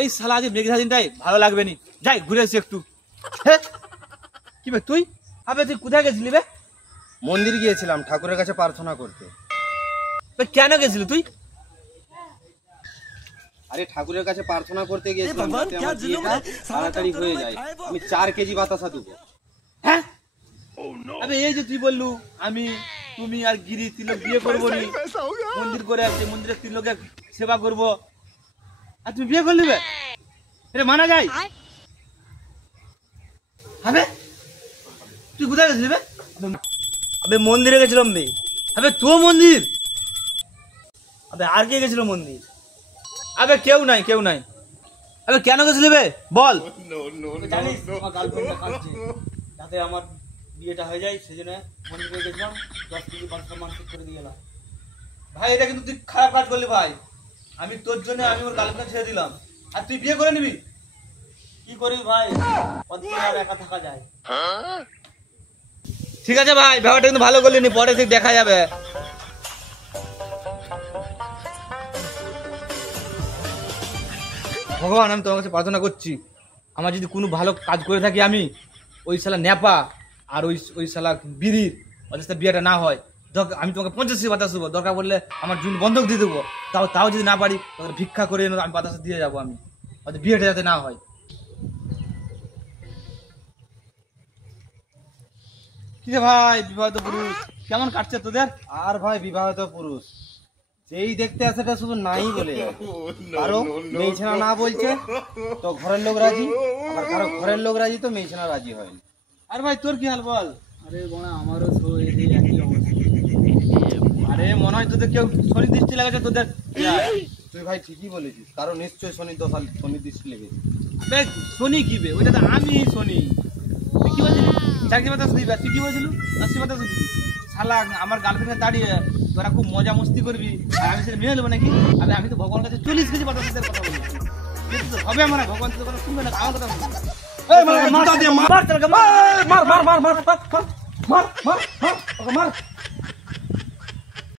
এই শালা আজ মেঘনা দিনটাই ভালো লাগবে নি, যাই ঘুরে আসি একটু। কি বে তুই? আবে তুই কোথায় গেছিলি বে? মন্দির গিয়েছিলাম ঠাকুরের কাছে প্রার্থনা করতে। কেন গেছিলি তুই? আরে ঠাকুরের কাছে প্রার্থনা করতে গিয়েছিলাম যাতে আমার বিয়েটা তাড়াতাড়ি হয়ে যায়। আমি 4 কেজি বাতাসা দেবো। হ্যাঁ আবে এই যে তুই বললু আমি তুমি আর গিরি 3 লোক বিয়ে করবো নি, মন্দির করে আছে, মন্দিরে 3 লোকের সেবা করবো, আর তুমি বিয়ে করলি বে? এটা মানা যায়? আবে তুই কোথায় গেছিলি বে? আবে মন্দিরে গেছিলাম বে। আবে তুই মন্দির? আবে আর কে গেছিল মন্দির? আবে কেউ নাই, কেউ নাই। আবে কেন গেছিলি বে বল? জানিস আমার গার্লফ্রেন্ডটা কাঁদছে, যাতে আমার বিয়েটা হয়ে যায় সেজন্য মন্দিরে গেছিলাম, 10 কেজি বাতাসা মাংস করে দিয়ে এলাম। ভাই এটা কিন্তু তুই খারাপ কাজ করলি ভাই। আমি তোর জন্য আমি ওর গার্লফ্রেন্ড ছেড়ে দিলাম, আর তুই বিয়ে করে নিবি? কি করি ভাই, কতদিন আর একা থাকা যায়। ঠিক আছে ভাই, ব্যাপারটা কিন্তু ভালো করলি নি, পরে ঠিক দেখা যাবে। ভগবান আমি তোমার কাছে প্রার্থনা করছি, আমার যদি কোনো ভালো কাজ করে থাকি আমি, ওই শালা ন্যাপা আর ওই শালা বিড়ির ওদের সাথে বিয়েটা না হয়। আমি তোমাকে 50 বাতাস দেবো, দরকার পড়লে আমার জন্য বন্ধক দিয়ে দেবো, তাও যদি না পারি তাহলে ভিক্ষা করে এনে আমি বাতাস দিয়ে যাবো আমি, ওদের বিয়েটা যাতে না হয়। কি রে ভাই বিবাহিত পুরুষ কেমন কাটছে তোদের? আর ভাই বিবাহিত পুরুষ যেই দেখতে আসে এটা শুধু নাই বলে কারো মেয়ে ছেনা না বলছে তো ঘরের লোক রাজি, আবার কারো ঘরের লোক রাজি তো মেয়ে ছেনা রাজি হয়নি। আর ভাই তোর কি হাল বল? আরে বোনা আমারও তো এই একই অবস্থা। আরে মনে হয় তোদের কেউ শনি দৃষ্টি লাগাচ্ছে তোদের। তুই ভাই ঠিকই বলেছিস, কারো নিশ্চয়ই শনি দশা শনি দৃষ্টি লেগেছে। শনি কি বে? ওইটা তো আমি শনি। তুই কি বলছিলি? চাকরি বাতাস দিবি, তুই কি বলছিলি? চাকরি বাতাস দিবি? শালা আমার গার্লফ্রেন্ডে দাঁড়িয়ে তোরা খুব মজা মস্তি করবি আর আমি সেটা মেনে নেবো নাকি? আমি তো ভগবানের কাছে 40 কেজি বাতাস কথা বলছি, কিন্তু হবে আমার ভগবান তোদের কথা শুনবে না, আমার কথা শুনবে। মার মার মার মার মার মার মার মার মার মার মার মার